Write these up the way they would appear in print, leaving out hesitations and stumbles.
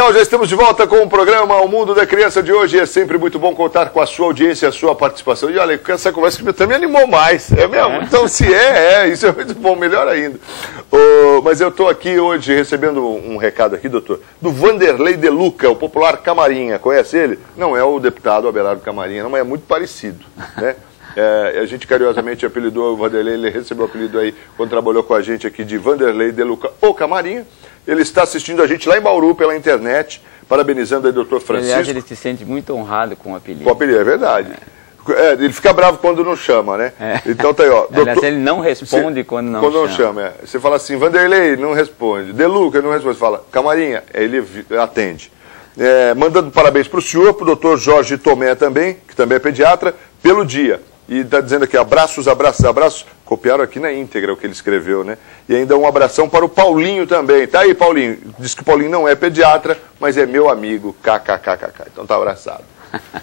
legal, já estamos de volta com o programa O Mundo da Criança de hoje. É sempre muito bom contar com a sua audiência, a sua participação. E olha, essa conversa que também animou mais, é mesmo? Então, se isso é muito bom, melhor ainda. Mas eu estou aqui hoje recebendo um recado aqui, doutor, do Vanderlei De Luca, o popular Camarinha. Conhece ele? Não é o deputado Abelardo Camarinha, não, mas é muito parecido, né? A gente carinhosamente apelidou o Vanderlei, ele recebeu o apelido aí quando trabalhou com a gente aqui de Vanderlei De Luca, o Camarinha. Ele está assistindo a gente lá em Bauru pela internet, parabenizando aí o doutor Francisco. Aliás, ele se sente muito honrado com o apelido. Com o apelido, é verdade. Ele fica bravo quando não chama, né? Então tá aí, ó. Aliás, ele não responde quando não chama. Você fala assim, Vanderlei, não responde. De Luca, não responde. Você fala, Camarinha, ele atende. Mandando parabéns para o senhor, para o doutor Jorge Tomé também, que também é pediatra, pelo dia. E está dizendo aqui, abraços, abraços, abraços. Copiaram aqui na íntegra o que ele escreveu, né? E ainda um abração para o Paulinho também. Tá aí, Paulinho. Diz que o Paulinho não é pediatra, mas é meu amigo. KKKKK. Então tá abraçado.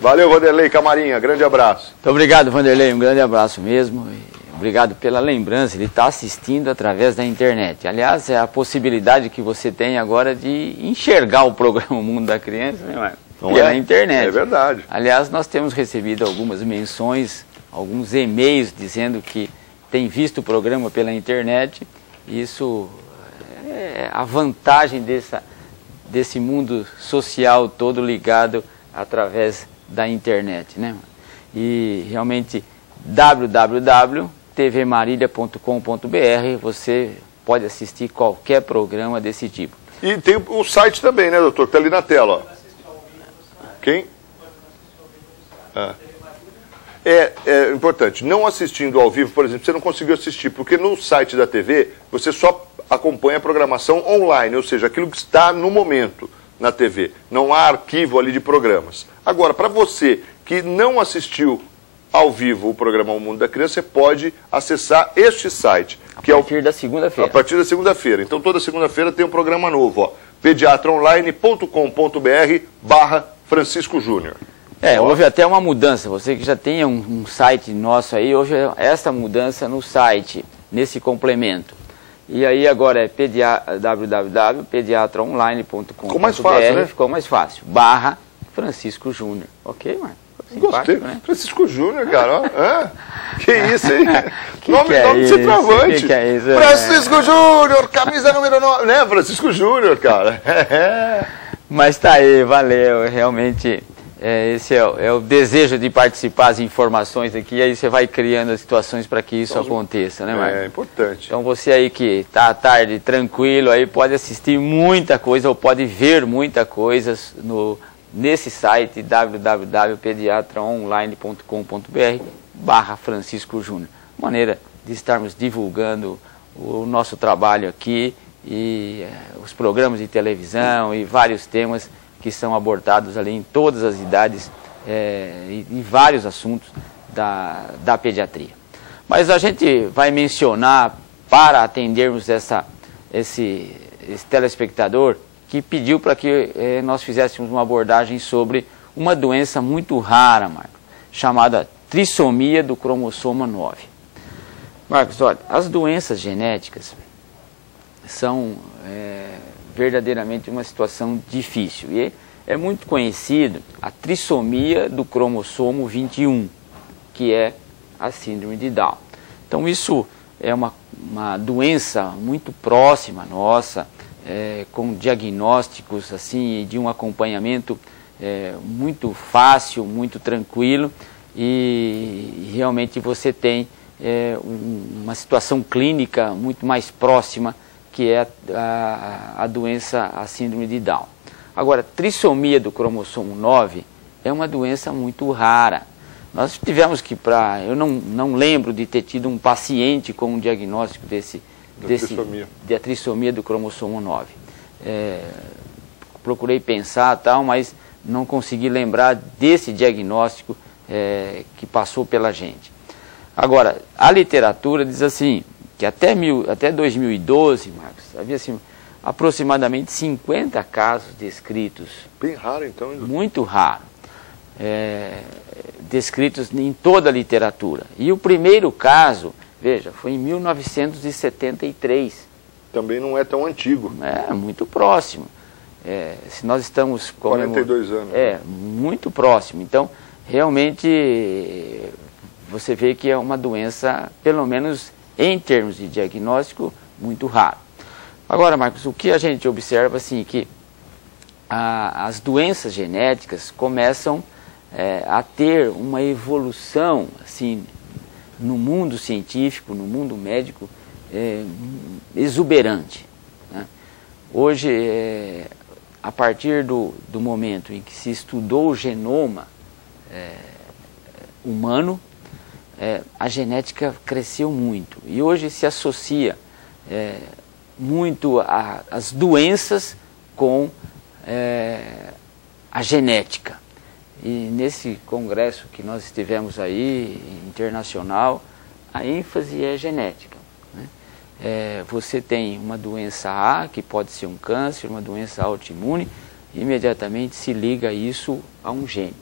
Valeu, Vanderlei Camarinha. Grande abraço. Muito obrigado, Vanderlei. Um grande abraço mesmo. Obrigado pela lembrança. Ele está assistindo através da internet. Aliás, é a possibilidade que você tem agora de enxergar o programa O Mundo da Criança, né, Marcos? Pela internet. É verdade. Aliás, nós temos recebido algumas menções, alguns e-mails dizendo que tem visto o programa pela internet. Isso é a vantagem desse mundo social todo ligado através da internet, né? E realmente www.tvmarília.com.br você pode assistir qualquer programa desse tipo. E tem o site também, né, doutor? Está ali na tela, ó. Quem? É importante, não assistindo ao vivo, por exemplo, você não conseguiu assistir, porque no site da TV você só acompanha a programação online, ou seja, aquilo que está no momento na TV. Não há arquivo ali de programas. Agora, para você que não assistiu ao vivo o programa O Mundo da Criança, você pode acessar este site. A partir da segunda-feira. A partir da segunda-feira. Então, toda segunda-feira tem um programa novo, ó. pediatraonline.com.br/Francisco Júnior. Houve até uma mudança. Você que já tem um site nosso aí, houve essa mudança no site, nesse complemento. E aí agora é www.pediatraonline.com.br. Ficou mais fácil, né? Ficou mais fácil. /Francisco Júnior. Ok, Marcos? Gostei. Né? Francisco Júnior, cara. Que isso, hein? Nome é centroavante. Que é isso? Francisco Júnior, camisa número 9. Né, Francisco Júnior, cara. Mas tá aí, valeu. Realmente, esse é o desejo de participar das informações aqui. Aí você vai criando as situações para que isso aconteça, né, Marcos? É importante. Então você aí que está à tarde tranquilo, aí pode assistir muita coisa ou pode ver muita coisa nesse site www.pediatraonline.com.br/Francisco Júnior. Maneira de estarmos divulgando o nosso trabalho aqui e os programas de televisão e vários temas que são abordados ali em todas as idades e vários assuntos da pediatria. Mas a gente vai mencionar, para atendermos esse telespectador, que pediu para que nós fizéssemos uma abordagem sobre uma doença muito rara, Marcos, chamada trissomia do cromossomo 9. Marcos, olha, as doenças genéticas são verdadeiramente uma situação difícil. E é muito conhecido a trissomia do cromossomo 21, que é a síndrome de Down. Então isso é uma doença muito próxima nossa, com diagnósticos assim, de um acompanhamento muito fácil, muito tranquilo, e realmente você tem uma situação clínica muito mais próxima, que é a doença, a síndrome de Down. Agora, trissomia do cromossomo 9 é uma doença muito rara. Nós tivemos que, eu não lembro de ter tido um paciente com um diagnóstico da trissomia do cromossomo 9. Procurei pensar tal, mas não consegui lembrar desse diagnóstico que passou pela gente. Agora, a literatura diz assim, que até 2012, Marcos, havia assim, aproximadamente 50 casos descritos. Bem raro, então. Muito raro. Descritos em toda a literatura. E o primeiro caso, veja, foi em 1973. Também não é tão antigo. É, muito próximo. se nós estamos... 42 anos. Muito próximo. Então, realmente, você vê que é uma doença, pelo menos em termos de diagnóstico, muito rara. Agora, Marcos, o que a gente observa, assim, que as doenças genéticas começam a ter uma evolução, assim, no mundo científico, no mundo médico, exuberante, né? Hoje, a partir do momento em que se estudou o genoma humano, a genética cresceu muito. E hoje se associa muito as doenças com a genética. E nesse congresso que nós estivemos aí, internacional, a ênfase é genética, né? Você tem uma doença A, que pode ser um câncer, uma doença autoimune, imediatamente se liga isso a um gene.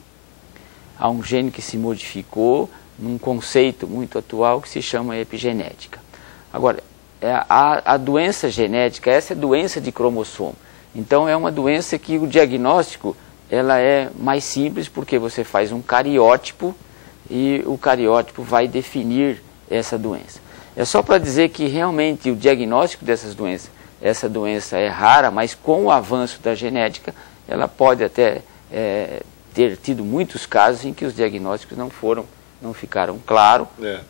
A um gene que se modificou num conceito muito atual que se chama epigenética. Agora, a doença genética, essa é doença de cromossomo. Então é uma doença que o diagnóstico ela é mais simples, porque você faz um cariótipo e o cariótipo vai definir essa doença. É só para dizer que realmente o diagnóstico dessas doenças, essa doença é rara, mas com o avanço da genética, ela pode até ter tido muitos casos em que os diagnósticos não ficaram claros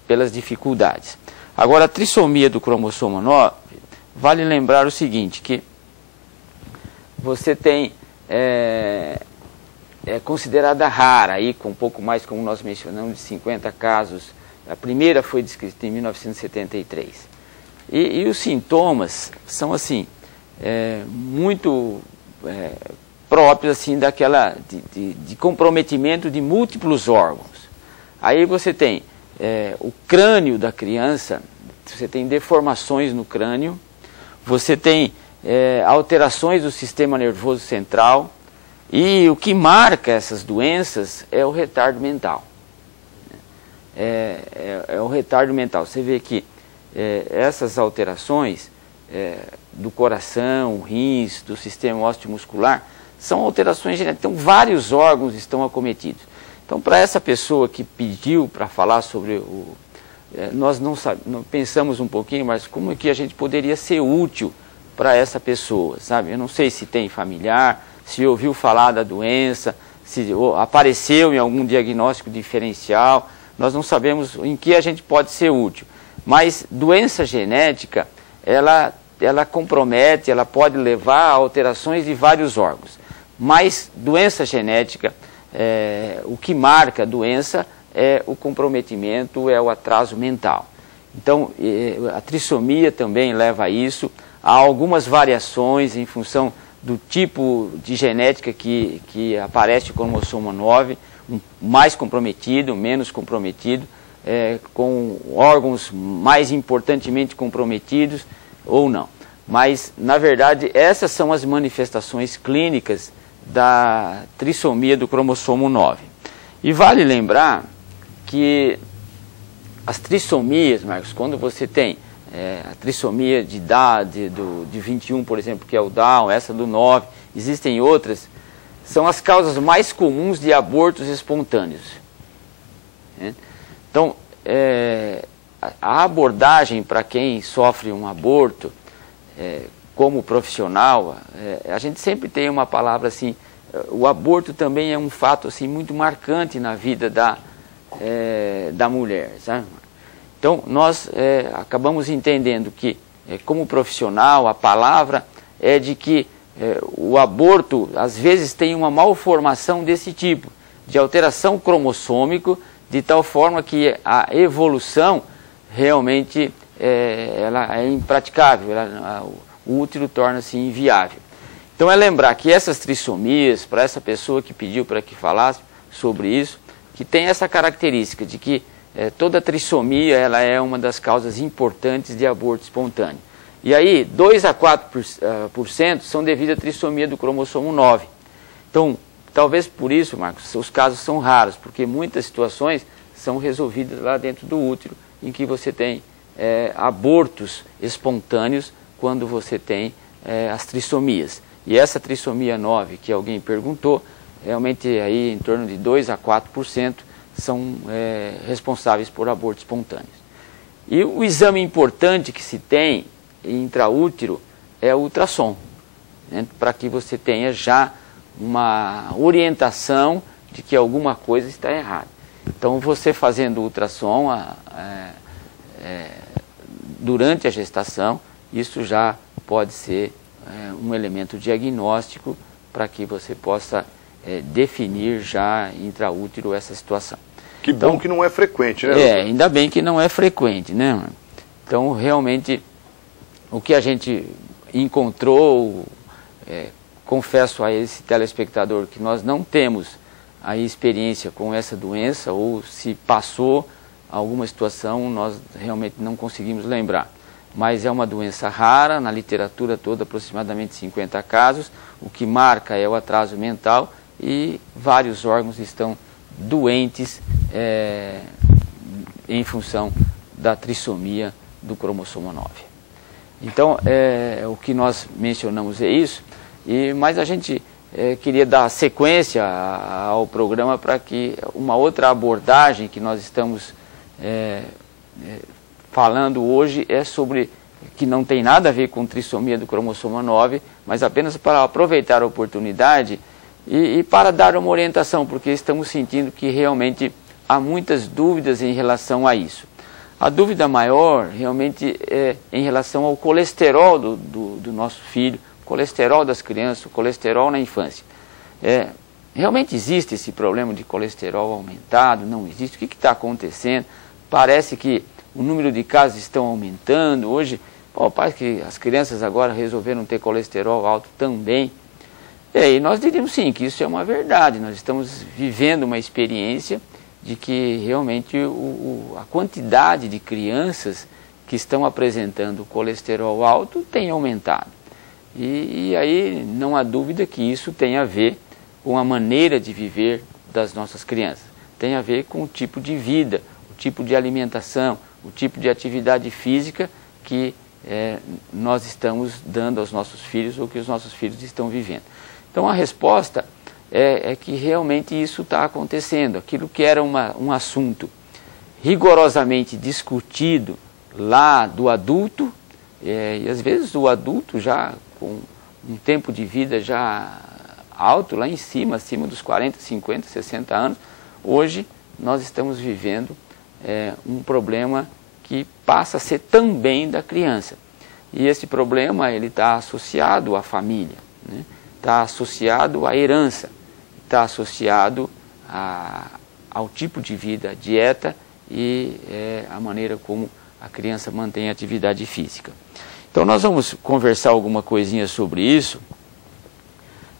pelas dificuldades. Agora, a trissomia do cromossomo 9, vale lembrar o seguinte, que você tem, é considerada rara, aí, com um pouco mais, como nós mencionamos, de 50 casos. A primeira foi descrita em 1973. E os sintomas são, assim, muito próprios, assim, daquela, de comprometimento de múltiplos órgãos. Aí você tem o crânio da criança, você tem deformações no crânio, você tem alterações do sistema nervoso central, e o que marca essas doenças é o retardo mental. É o retardo mental. Você vê que essas alterações do coração, rins, do sistema osteomuscular, são alterações genéticas. Então, vários órgãos estão acometidos. Então, para essa pessoa que pediu para falar sobre nós não pensamos um pouquinho, mas como é que a gente poderia ser útil para essa pessoa, sabe? Eu não sei se tem familiar, se ouviu falar da doença, se apareceu em algum diagnóstico diferencial, nós não sabemos em que a gente pode ser útil. Mas doença genética, ela compromete, ela pode levar a alterações de vários órgãos. Mas doença genética, o que marca a doença é o comprometimento, é o atraso mental. Então, a trissomia também leva a isso. Há algumas variações em função do tipo de genética que aparece o cromossomo 9, mais comprometido, menos comprometido, com órgãos mais importantemente comprometidos ou não. Mas, na verdade, essas são as manifestações clínicas da trissomia do cromossomo 9. E vale lembrar que as trissomias, Marcos, quando você tem a trissomia de 21, por exemplo, que é o Down, essa do 9, existem outras, são as causas mais comuns de abortos espontâneos. Então, a abordagem para quem sofre um aborto, como profissional, a gente sempre tem uma palavra assim, o aborto também é um fato assim, muito marcante na vida da mulher, sabe? Então, nós acabamos entendendo que, como profissional, a palavra é de que o aborto, às vezes, tem uma malformação desse tipo, de alteração cromossômica, de tal forma que a evolução realmente ela é impraticável, o útero torna-se inviável. Então, é lembrar que essas trissomias, para essa pessoa que pediu para que falasse sobre isso, que tem essa característica de que toda trissomia ela é uma das causas importantes de aborto espontâneo. E aí, 2 a 4% são devido à trissomia do cromossomo 9. Então, talvez por isso, Marcos, os casos são raros, porque muitas situações são resolvidas lá dentro do útero, em que você tem abortos espontâneos quando você tem as trissomias. E essa trissomia 9 que alguém perguntou, realmente aí em torno de 2 a 4% são responsáveis por abortos espontâneos. E o exame importante que se tem intraútero é o ultrassom, né, para que você tenha já uma orientação de que alguma coisa está errada. Então, você fazendo o ultrassom durante a gestação, isso já pode ser um elemento diagnóstico para que você possa definir já intraútero essa situação. Que bom então, que não é frequente, né? Ainda bem que não é frequente, né? Então, realmente, o que a gente encontrou, confesso a esse telespectador que nós não temos a experiência com essa doença, ou se passou alguma situação, nós realmente não conseguimos lembrar. Mas é uma doença rara, na literatura toda aproximadamente 50 casos, o que marca é o atraso mental e vários órgãos estão doentes em função da trissomia do cromossomo 9. Então, o que nós mencionamos é isso, mas a gente queria dar sequência ao programa para que uma outra abordagem que nós estamos falando hoje é sobre, que não tem nada a ver com trissomia do cromossomo 9, mas apenas para aproveitar a oportunidade e para dar uma orientação, porque estamos sentindo que realmente há muitas dúvidas em relação a isso. A dúvida maior realmente é em relação ao colesterol do nosso filho, colesterol das crianças, o colesterol na infância. Realmente existe esse problema de colesterol aumentado? Não existe? O que está acontecendo? Parece que o número de casos estão aumentando. Hoje, parece que as crianças agora resolveram ter colesterol alto também. E nós diríamos sim, que isso é uma verdade. Nós estamos vivendo uma experiência de que realmente a quantidade de crianças que estão apresentando colesterol alto tem aumentado. E aí não há dúvida que isso tem a ver com a maneira de viver das nossas crianças. Tem a ver com o tipo de vida, o tipo de alimentação, o tipo de atividade física que nós estamos dando aos nossos filhos ou que os nossos filhos estão vivendo. Então a resposta é que realmente isso está acontecendo. Aquilo que era um assunto rigorosamente discutido lá do adulto, e às vezes o adulto já com um tempo de vida já alto, lá em cima, acima dos 40, 50, 60 anos, hoje nós estamos vivendo um problema que passa a ser também da criança. E esse problema ele está associado à família, né? Está associado à herança, está associado ao tipo de vida, à dieta e a maneira como a criança mantém a atividade física. Então nós vamos conversar alguma coisinha sobre isso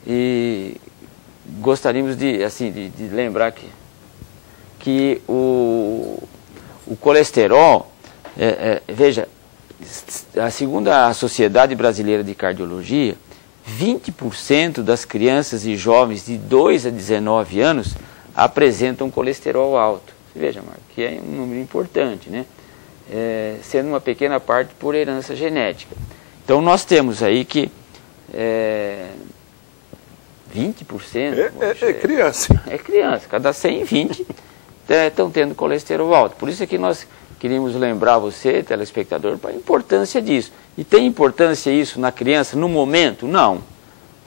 e gostaríamos de lembrar que o colesterol, veja, segundo a Sociedade Brasileira de Cardiologia, 20% das crianças e jovens de 2 a 19 anos apresentam colesterol alto. Veja, Marco, que é um número importante, né? Sendo uma pequena parte por herança genética. Então nós temos aí que 20% é criança. É criança, cada 100, 20 estão tendo colesterol alto. Por isso é que nós queríamos lembrar você, telespectador, para a importância disso. E tem importância isso na criança no momento? Não.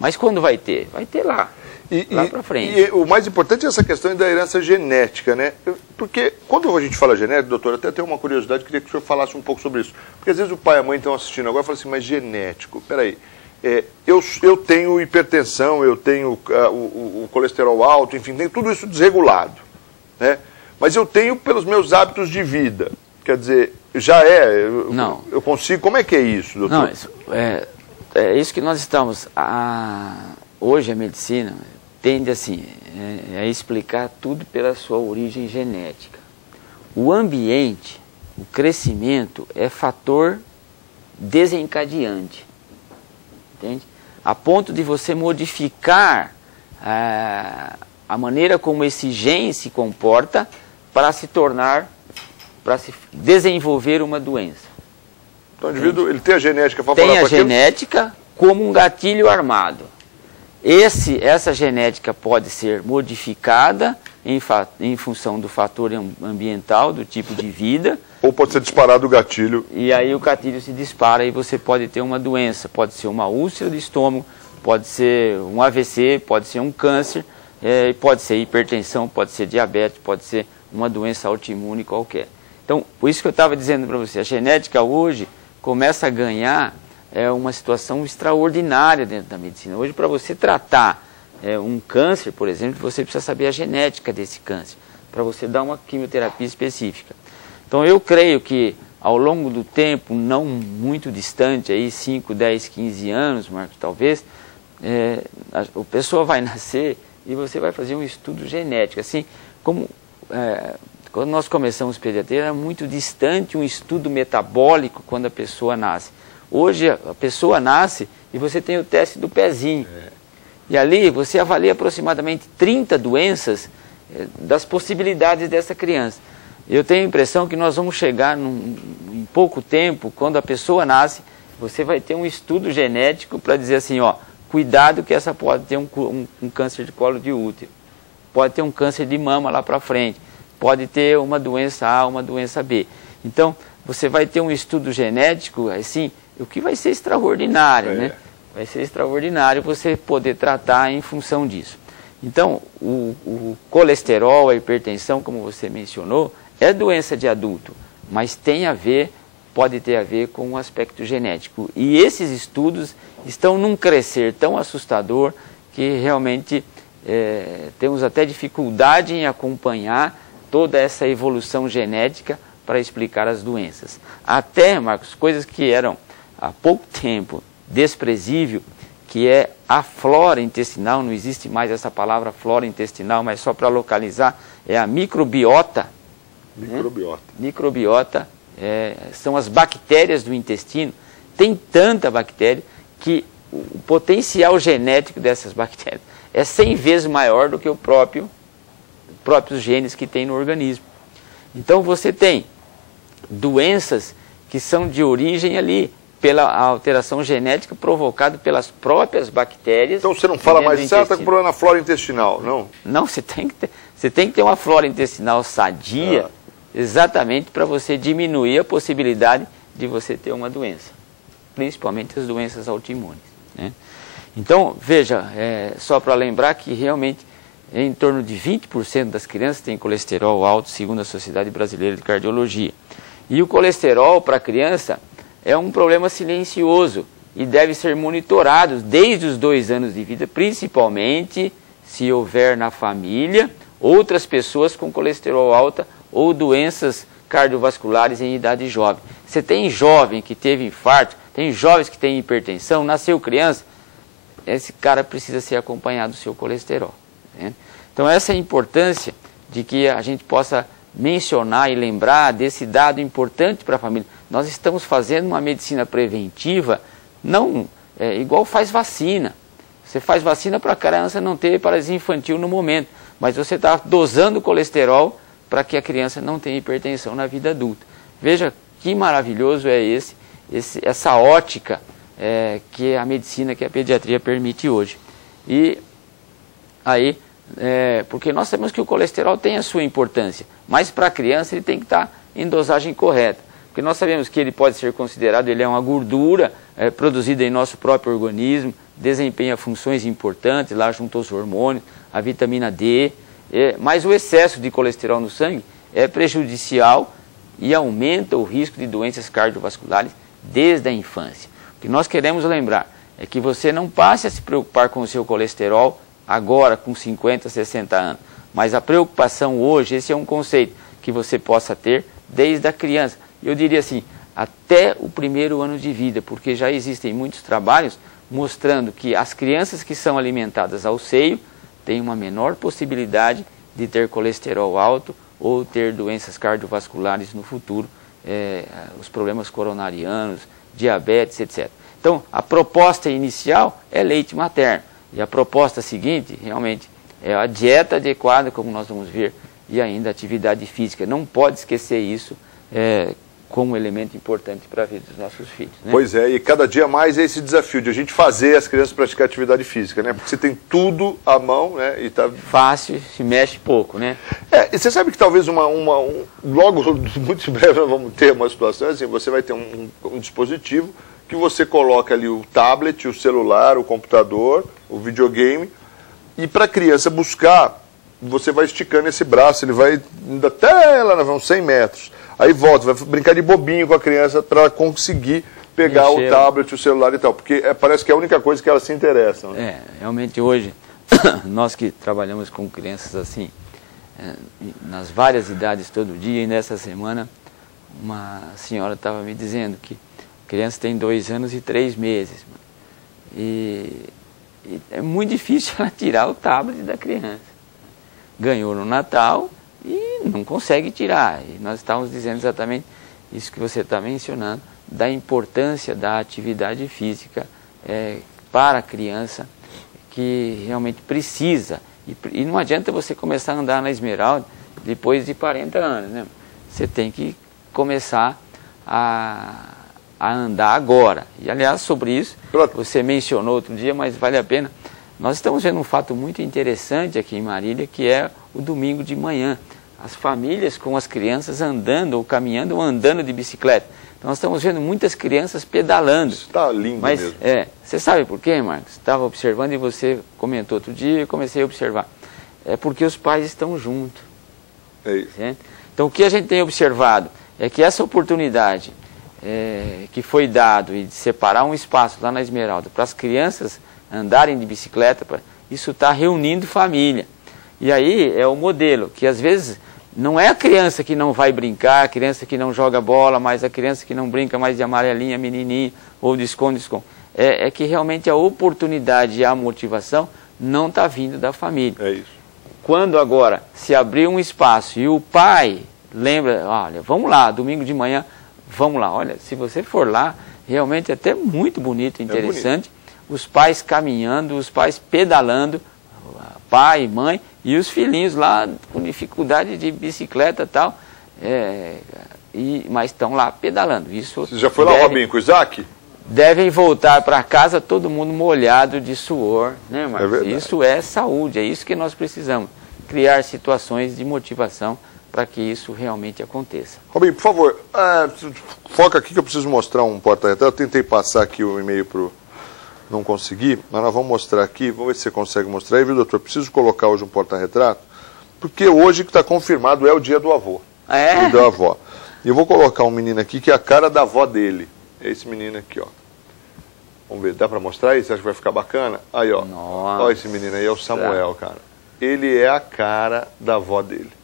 Mas quando vai ter? Vai ter lá. Lá para frente. E o mais importante é essa questão da herança genética, né? Porque quando a gente fala genética, doutor, até tem uma curiosidade, queria que o senhor falasse um pouco sobre isso. Porque às vezes o pai e a mãe estão assistindo agora e falam assim, mas genético, peraí, eu tenho hipertensão, eu tenho o colesterol alto, enfim, tenho tudo isso desregulado, né? Mas eu tenho pelos meus hábitos de vida. Quer dizer, já não. Eu consigo, como é que é isso, doutor? Não, é isso que nós estamos, hoje a medicina tende assim, a explicar tudo pela sua origem genética. O ambiente, o crescimento é fator desencadeante, entende? A ponto de você modificar a maneira como esse gene se comporta para se desenvolver uma doença. Então o indivíduo ele tem a genética favorável para aquilo? Tem a genética como um gatilho armado. Essa genética pode ser modificada em função do fator ambiental, do tipo de vida. Ou pode ser disparado o gatilho. E aí o gatilho se dispara e você pode ter uma doença. Pode ser uma úlcera de estômago, pode ser um AVC, pode ser um câncer, pode ser hipertensão, pode ser diabetes, pode ser uma doença autoimune qualquer. Então, por isso que eu estava dizendo para você, a genética hoje começa a ganhar uma situação extraordinária dentro da medicina. Hoje, para você tratar um câncer, por exemplo, você precisa saber a genética desse câncer, para você dar uma quimioterapia específica. Então, eu creio que ao longo do tempo, não muito distante, aí 5, 10, 15 anos, Marcos, talvez, a pessoa vai nascer e você vai fazer um estudo genético. Assim como quando nós começamos pediatria, era muito distante um estudo metabólico quando a pessoa nasce. Hoje a pessoa nasce e você tem o teste do pezinho. E ali você avalia aproximadamente 30 doenças das possibilidades dessa criança. Eu tenho a impressão que nós vamos chegar em pouco tempo, quando a pessoa nasce, você vai ter um estudo genético para dizer assim, ó, cuidado que essa pode ter um câncer de colo de útero, pode ter um câncer de mama lá para frente, pode ter uma doença A, uma doença B. Então, você vai ter um estudo genético, assim, o que vai ser extraordinário, né? Vai ser extraordinário você poder tratar em função disso. Então, o colesterol, a hipertensão, como você mencionou, é doença de adulto, mas pode ter a ver com o aspecto genético. E esses estudos estão num crescer tão assustador que realmente temos até dificuldade em acompanhar toda essa evolução genética para explicar as doenças. Até, Marcos, coisas que eram há pouco tempo desprezível, que é a flora intestinal, não existe mais essa palavra flora intestinal, mas só para localizar, é a microbiota. Microbiota. Microbiota são as bactérias do intestino. Tem tanta bactéria que o potencial genético dessas bactérias é 100 vezes maior do que os próprios genes que tem no organismo. Então você tem doenças que são de origem ali, pela alteração genética provocada pelas próprias bactérias. Então você não fala mais, você está com problema na flora intestinal, não? Não, você tem que ter uma flora intestinal sadia, exatamente para você diminuir a possibilidade de você ter uma doença, principalmente as doenças autoimunes, né? Então, veja, só para lembrar que realmente em torno de 20% das crianças têm colesterol alto, segundo a Sociedade Brasileira de Cardiologia. E o colesterol para a criança é um problema silencioso e deve ser monitorado desde os 2 anos de vida, principalmente se houver na família outras pessoas com colesterol alto ou doenças cardiovasculares em idade jovem. Você tem jovem que teve infarto, tem jovens que têm hipertensão, nasceu criança, esse cara precisa ser acompanhado do seu colesterol, né? Então essa é a importância de que a gente possa mencionar e lembrar desse dado importante para a família. Nós estamos fazendo uma medicina preventiva, não igual faz vacina. Você faz vacina para a criança não ter paralisia infantil no momento, mas você está dosando o colesterol para que a criança não tenha hipertensão na vida adulta. Veja que maravilhoso é essa ótica que a medicina, que a pediatria permite hoje. E aí, porque nós sabemos que o colesterol tem a sua importância, mas para a criança ele tem que estar em dosagem correta. Porque nós sabemos que ele pode ser considerado, ele é uma gordura produzida em nosso próprio organismo, desempenha funções importantes lá junto aos hormônios, a vitamina D, mas o excesso de colesterol no sangue é prejudicial e aumenta o risco de doenças cardiovasculares desde a infância. O que nós queremos lembrar é que você não passe a se preocupar com o seu colesterol agora com 50, 60 anos, mas a preocupação hoje, esse é um conceito que você possa ter desde a criança. Eu diria assim, até o 1º ano de vida, porque já existem muitos trabalhos mostrando que as crianças que são alimentadas ao seio têm uma menor possibilidade de ter colesterol alto ou ter doenças cardiovasculares no futuro, os problemas coronarianos, diabetes, etc. Então, a proposta inicial é leite materno. E a proposta seguinte, realmente, é a dieta adequada, como nós vamos ver, e ainda a atividade física. Não pode esquecer isso como elemento importante para a vida dos nossos filhos. Né? Pois é, e cada dia mais é esse desafio de a gente fazer as crianças praticar atividade física, né? Porque você tem tudo à mão, né? E tá... Fácil, se mexe pouco, né? E você sabe que talvez logo, muito em breve, nós vamos ter uma situação assim, você vai ter um dispositivo que você coloca ali o tablet, o celular, o computador, o videogame, e para a criança buscar, você vai esticando esse braço, ele vai indo até lá, uns 100 metros. Aí volta, vai brincar de bobinho com a criança para conseguir pegar o tablet, o celular e tal. Porque parece que é a única coisa que elas se interessam. Né? Realmente hoje, nós que trabalhamos com crianças assim, nas várias idades todo dia, e nessa semana, uma senhora estava me dizendo que a criança tem 2 anos e 3 meses. E é muito difícil ela tirar o tablet da criança. Ganhou no Natal e não consegue tirar. E nós estávamos dizendo exatamente isso que você está mencionando, da importância da atividade física para a criança que realmente precisa. E não adianta você começar a andar na Esmeralda depois de 40 anos. Né? Você tem que começar a andar agora. E, aliás, sobre isso, você mencionou outro dia, mas vale a pena. Nós estamos vendo um fato muito interessante aqui em Marília, que é o domingo de manhã. As famílias com as crianças andando, ou caminhando, ou andando de bicicleta. Então, nós estamos vendo muitas crianças pedalando. Isso está lindo mesmo. Você sabe por quê, Marcos? Estava observando e você comentou outro dia e eu comecei a observar. É porque os pais estão juntos. É isso. Certo? Então, o que a gente tem observado é que essa oportunidade que foi dado de separar um espaço lá na Esmeralda para as crianças andarem de bicicleta, isso está reunindo família. E aí é o modelo, que às vezes não é a criança que não vai brincar, a criança que não joga bola, mas a criança que não brinca mais de amarelinha, menininha, ou de esconde-esconde. É que realmente a oportunidade e a motivação não está vindo da família. É isso. Quando agora se abrir um espaço e o pai lembra, olha, vamos lá, domingo de manhã, vamos lá. Olha, se você for lá, realmente é até muito bonito, interessante. Os pais caminhando, os pais pedalando, pai, mãe, e os filhinhos lá com dificuldade de bicicleta e tal, mas estão lá pedalando. Isso você já foi lá, Robinho, com o Isaac? Devem voltar para casa todo mundo molhado de suor, né, Marcos? Isso é saúde, é isso que nós precisamos. Criar situações de motivação para que isso realmente aconteça. Robinho, por favor, foca aqui que eu preciso mostrar um porta-retrato. Eu tentei passar aqui o e-mail para o... Não consegui, mas nós vamos mostrar aqui, vamos ver se você consegue mostrar aí, viu, doutor? Preciso colocar hoje um porta-retrato, porque hoje que está confirmado é o dia do avô. E da avó. E eu vou colocar um menino aqui que é a cara da avó dele. É esse menino aqui, ó. Vamos ver, dá para mostrar aí? Você acha que vai ficar bacana? Aí, ó. Nossa. Olha esse menino aí, é o Samuel, cara. Ele é a cara da avó dele.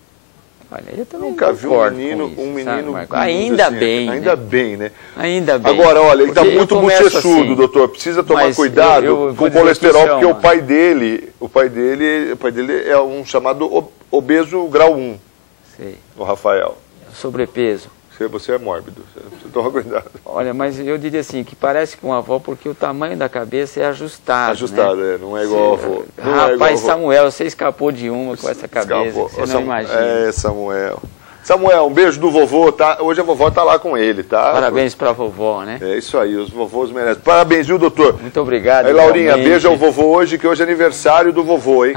Olha, eu também nunca vi um menino ainda assim, bem, ainda bem, né? Ainda bem. Agora, olha, ele está muito mucheçudo, assim, doutor. Precisa tomar cuidado com o colesterol, porque o pai dele é um chamado obeso grau 1. Sei. O Rafael. Sobrepeso. Você é mórbido, você toma cuidado. Olha, mas eu diria assim, que parece com a avó porque o tamanho da cabeça é ajustado. Ajustado, né? Não é igual ao avô. Rapaz, Samuel, você escapou de uma com essa cabeça, você não imagina. Samuel. Samuel, um beijo do vovô, tá? Hoje a vovó tá lá com ele, tá? Parabéns pra vovó, né? É isso aí, os vovôs merecem. Parabéns, viu, doutor? Muito obrigado. Aí, Laurinha, beija o vovô hoje, que hoje é aniversário do vovô, hein?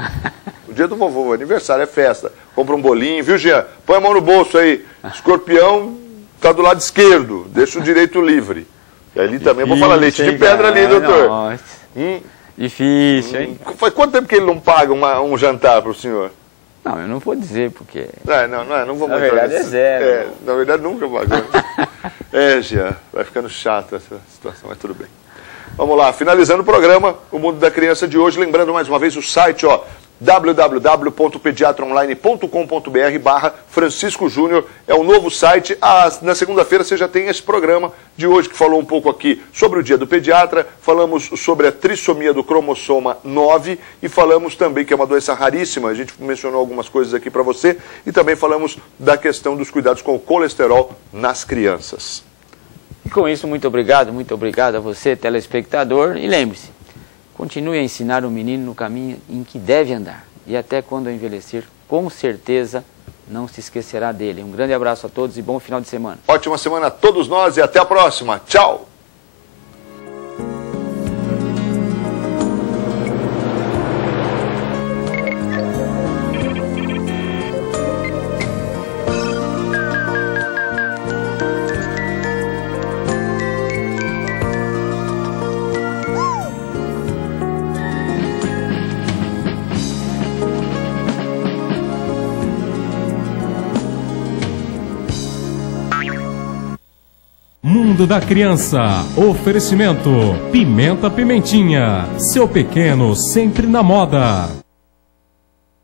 O dia do vovô, aniversário, é festa. Compra um bolinho, viu, Jean? Põe a mão no bolso aí. Escorpião tá do lado esquerdo, deixa o direito livre. E ali também, vou falar leite de pedra ali, doutor. Nossa. Difícil, hein? Faz quanto tempo que ele não paga um jantar pro senhor? Não, eu não vou dizer, porque... Não vamos na verdade é zero. Na verdade nunca pagou. Jean, vai ficando chato essa situação, mas tudo bem. Vamos lá, finalizando o programa, o Mundo da Criança de hoje, lembrando mais uma vez o site, ó, www.pediatraonline.com.br/Francisco Júnior, é o novo site. Na segunda-feira você já tem esse programa de hoje que falou um pouco aqui sobre o dia do pediatra, falamos sobre a trissomia do cromossoma 9 e falamos também que é uma doença raríssima, a gente mencionou algumas coisas aqui para você e também falamos da questão dos cuidados com o colesterol nas crianças. E com isso, muito obrigado a você, telespectador, e lembre-se, continue a ensinar o menino no caminho em que deve andar. E até quando envelhecer, com certeza, não se esquecerá dele. Um grande abraço a todos e bom final de semana. Ótima semana a todos nós e até a próxima. Tchau! Mundo da Criança. Oferecimento Pimenta Pimentinha. Seu pequeno sempre na moda.